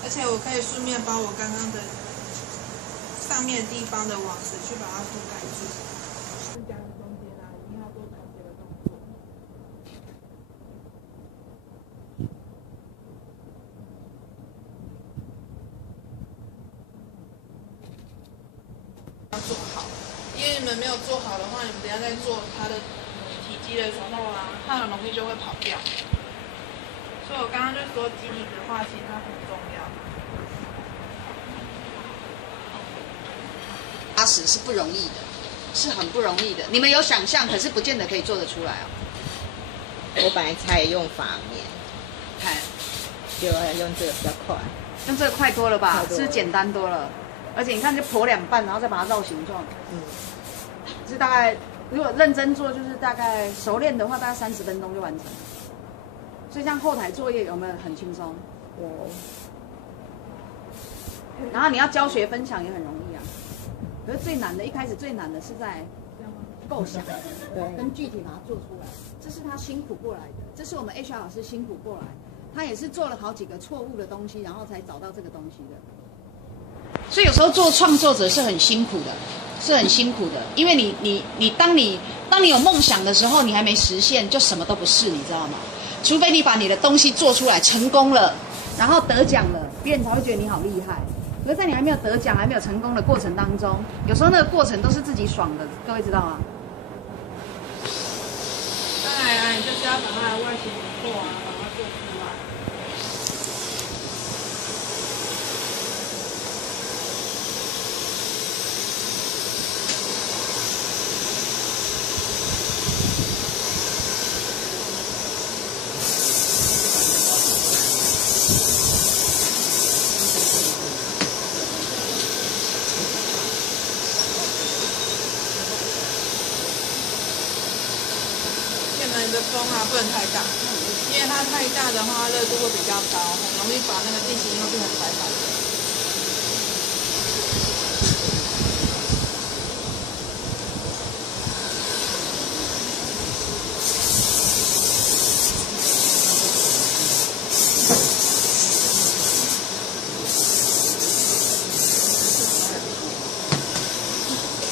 而且我可以顺便把我刚刚的上面地方的网子去把它覆盖住。指甲的中间啊，一定要做调节的动作。要做好，因为你们没有做好的话，你们等下在做它的体积的时候啊，它很容易就会跑掉。所以我刚刚就说肌理的话，其实它很重要。80是不容易的，是很不容易的。你们有想象，可是不见得可以做得出来哦。我本来猜用发面，看，结果用这个比较快。用这个快多了吧？快多了是不是简单多了？而且你看，就剖2半，然后再把它绕形状。是大概如果认真做，就是大概熟练的话，大概30分钟就完成了。所以像后台作业有没有很轻松？有。然后你要教学分享也很容易啊。可是最难的，一开始最难的是在构想，对，跟具体把它做出来，这是他辛苦过来的，这是我们 HR 老师辛苦过来，他也是做了好几个错误的东西，然后才找到这个东西的。所以有时候做创作者是很辛苦的，是很辛苦的，因为当你有梦想的时候，你还没实现，就什么都不是，你知道吗？除非你把你的东西做出来成功了，然后得奖了，别人才会觉得你好厉害。可是在你还没有得奖、还没有成功的过程当中，有时候那个过程都是自己爽的，各位知道吗？当然啊，你就是要把它的外形不错啊，把它做出来。你的风啊不能太大，因为它太大的话，热度会比较高，很容易把那个定型会变成白白的。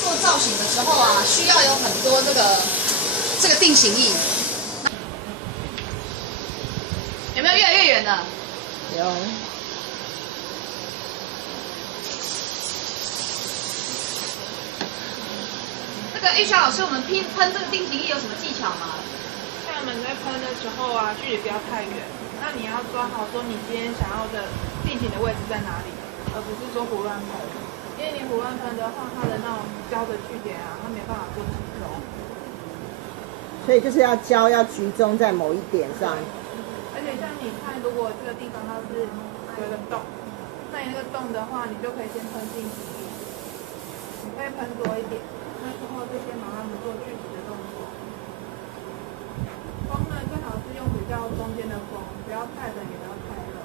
做造型的时候啊，需要有很多这个定型液。有没有越来越远了？有。那个 HR 老师，我们喷这个定型液有什么技巧吗？像我们在喷的时候啊，距离不要太远。那你要抓好说你今天想要的定型的位置在哪里，而不是说胡乱喷。因为你胡乱喷的话，它的那种胶的据点啊，它没办法做集中。所以就是要胶要集中在某一点上。而且像你看，如果这个地方它是有一个洞，那你那个洞的话，你就可以先喷定型液，你可以喷多一点，那之后就先把它们做具体的动作。风呢，最好是用比较中间的风，不要太冷也不要太热。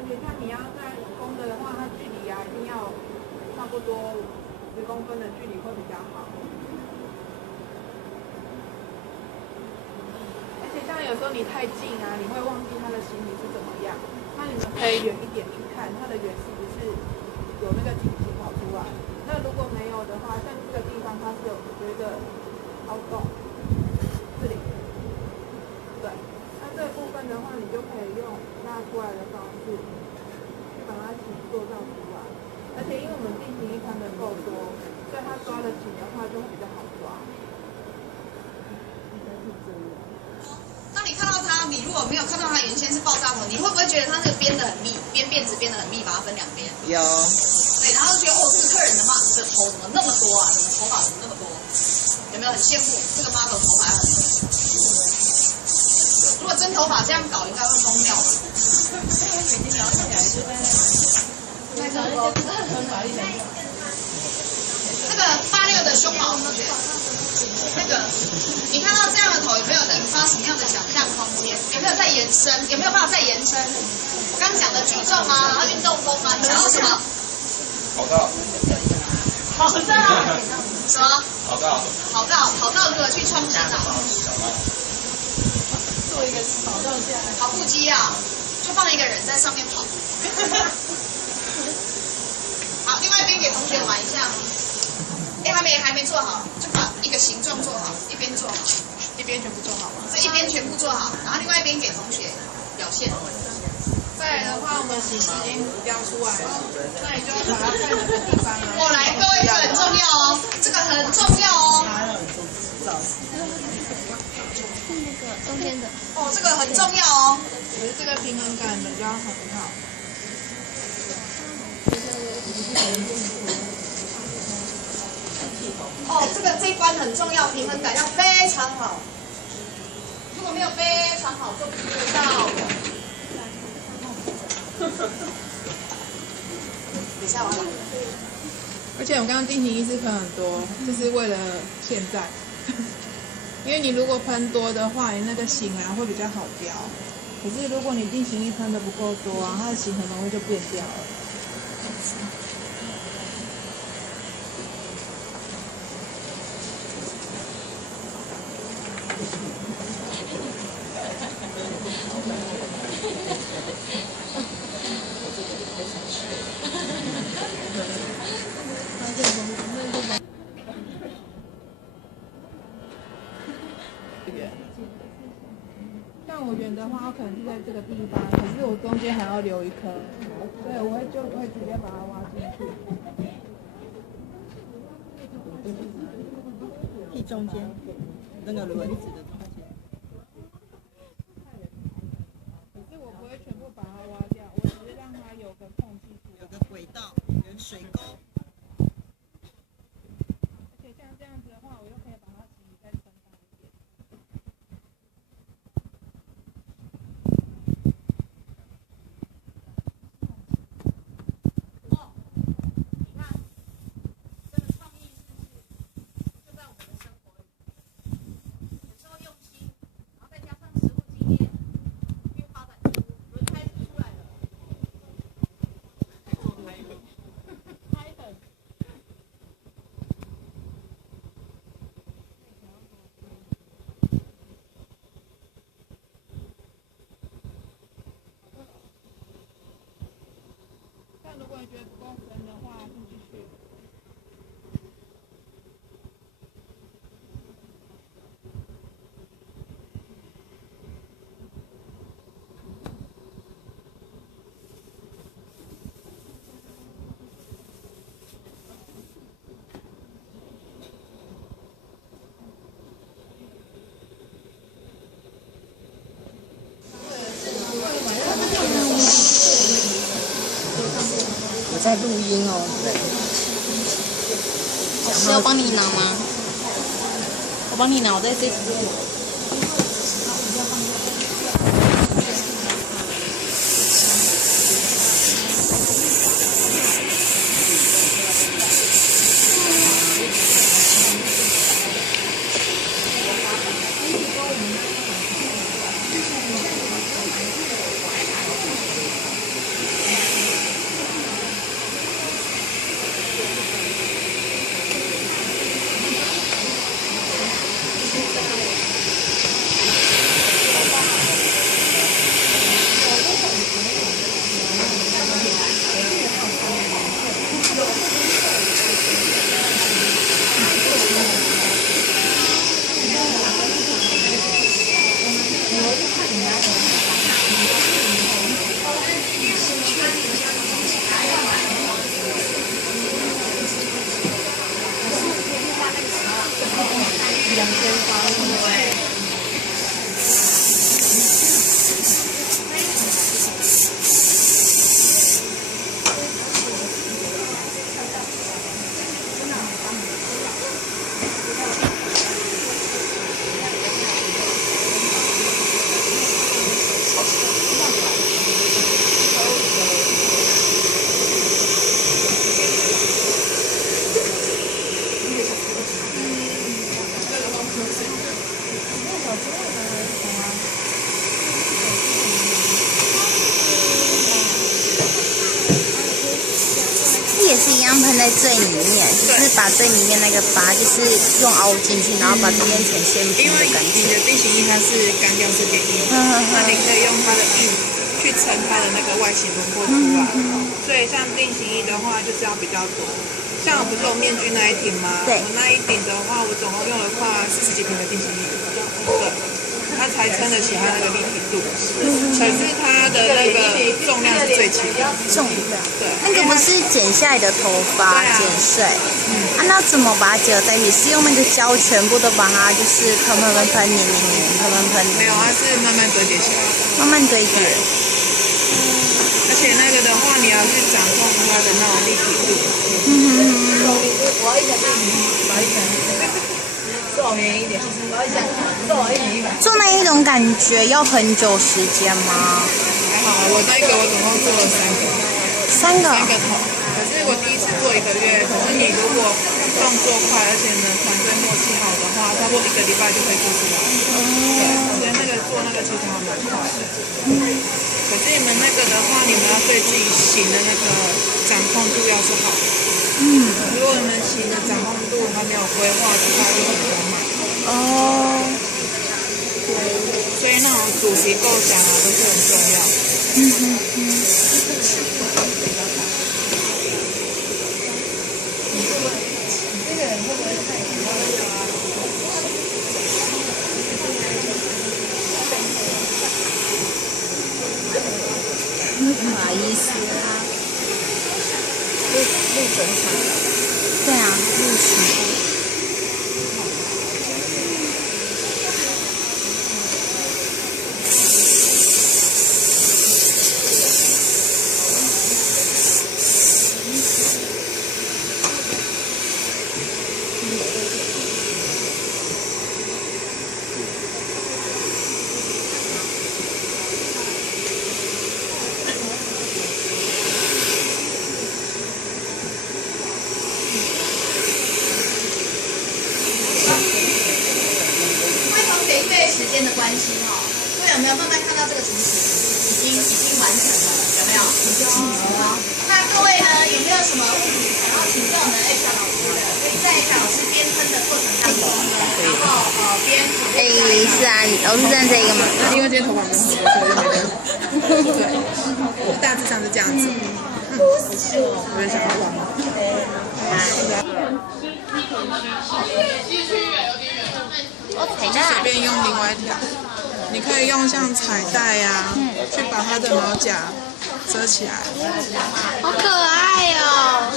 而且像你要在风的话，它距离啊一定要差不多10公分的距离会比较好。像有时候你太近啊，你会忘记它的形体是怎么样。那你们可以远一点去看它的圆是不是有那个体型跑出来。那如果没有的话，像这个地方它是有一个凹洞，这里，对。那这个部分的话，你就可以用拉出来的方式去把它做到出来。而且因为我们定型液喷的够多，所以它抓得紧的话就会比较好抓。你看到它，你如果没有看到它原先是爆炸头，你会不会觉得它那个编得很密，辫子编得很密，把它分2边？有。对，然后就觉得哦，这个客人的头怎么那么多啊？怎么头发怎么那么多？有没有很羡慕这个 model 头发很多？如果真头发这样搞，应该会疯掉吧？那个86的胸毛那个，你看到这样的头，有没有引发什么样的想象空间？有没有在延伸？有没有办法再延伸？我刚讲的举重啊，然后运动风啊，你想要什么？跑道。跑道。什么？跑道。跑道如何去创新啊？做一个跑道架，跑步机啊，就放一个人在上面跑。好，另外一边给同学玩一下。哎，还没做好，就把一个形状做好，一边做好，一边全部做好吗？这一边全部做好，然后另外一边给同学表现。再来的话，我们已经雕出来了，那你就要把它看哪个地方啊？我来，各位，这很重要哦，这个很重要哦。中间的哦，这个很重要哦。可是这个平衡感比较很好。哦，这一关很重要，平衡感要非常好。如果没有非常好，做不到。等一下完了。而且我刚刚进行一次喷很多，就是为了现在，因为你如果喷多的话，你那个型啊会比较好雕。可是如果你进行一喷的不够多啊，它的型很容易就变掉了。像我圆的话，可能是在这个地方，可是我中间还要留一颗，对，我会直接把它挖进去。屁中间那个轮子的中间。可是我不会全部把它挖掉，我只是让它有个空隙出来，有个轨道，有个水沟。而且像这样子的话，我又可以把它形再撑大一点。哦，你看，这个创意是不是就在我们的生活里？有时候用心，然后再加上实务经验，去发展出轮胎是出来了。胎粉。但如果你觉得不够深的话，就继续。我在录音哦，对。老师要帮你拿吗？我帮你拿，我在这里。把最里面那个把它就是用凹进去，然后把这边呈现平因为的感觉。你的定型液它是干掉这边液，那你可以用它的印去撑它的那个外形轮廓出来。所以像定型液的话，就是要比较多。像我不是有面具那一顶吗？对。我那一顶的话，我总共用了快40几瓶的定型液，对，它才撑得起它那个立体度。可是它的那个重量是最轻的。重的。对。那个不是剪下来的头发剪碎，那怎么把它结合在一起？是用那个胶全部都把它就是喷，黏，喷。没有，它是慢慢堆叠起来。慢慢堆叠。而且那个的话，你要去掌控它的那种立体度。做那一种感觉要很久时间吗？还好，我那个我总共做了3个头。可是我第一次做1个月，可是你如果动作快，而且呢团队默契好的话，差不多1个礼拜就可以做出来。对，所以那个做那个其实还蛮快的。可是你们那个的话，你们要对自己型的那个掌控度要是好的。如果你们型的掌控度还没有规划的话，就很难买。所以那种主题构想啊，都是很重要。不好意思啊，录整场。对啊，录取。时间的关系各位有没有慢慢看到这个雏形已经完成了？有没有？好，那各位呢有没有什么问题想要请教我们 HR 老师的？可以在 HR 老师边喷的过程当中，然后边是啊，我是站这个吗？因为今天头发很好，所以就没对，大致上是这样子。有人想要玩吗？随便用另外一条，你可以用像彩带呀，去把它的毛甲遮起来。好可爱哦！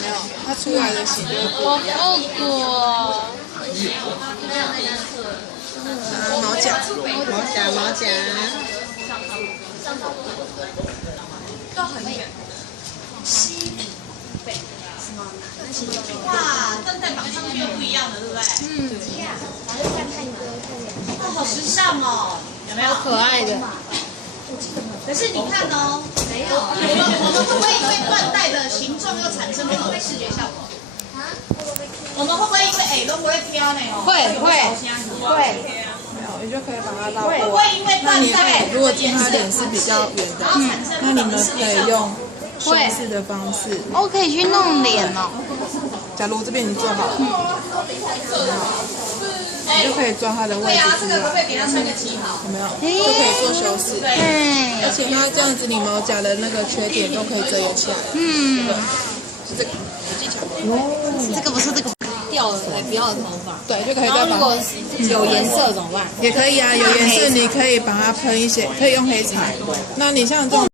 没有，它出来的型就会不一样。好复古哦！毛甲，都很远，西北是吗？哇，站在榜上去又不一样了，对不对？好时尚哦，有没有？可爱的。可是你看哦，没有，我们会不会因为缎带的形状又产生不同的视觉效果？我们会不会因为都不会飘呢？会。你就可以把它拉会过来。因为缎带，如果今天它脸是比较圆的，那你们可以用修饰的方式。可以去弄脸哦。假如这边你做好了，你就可以抓它的位置出来。这个可不可以给它穿个旗袍？有没有？就可以做修饰。对。而且它这样子，你毛甲的那个缺点都可以遮掩起来。是这个有技巧。这个不是这个。掉了不要的头发，对，就可以再把。然后如果有颜色怎么办？也可以啊，有颜色你可以把它喷一些，可以用黑彩。那你像这种。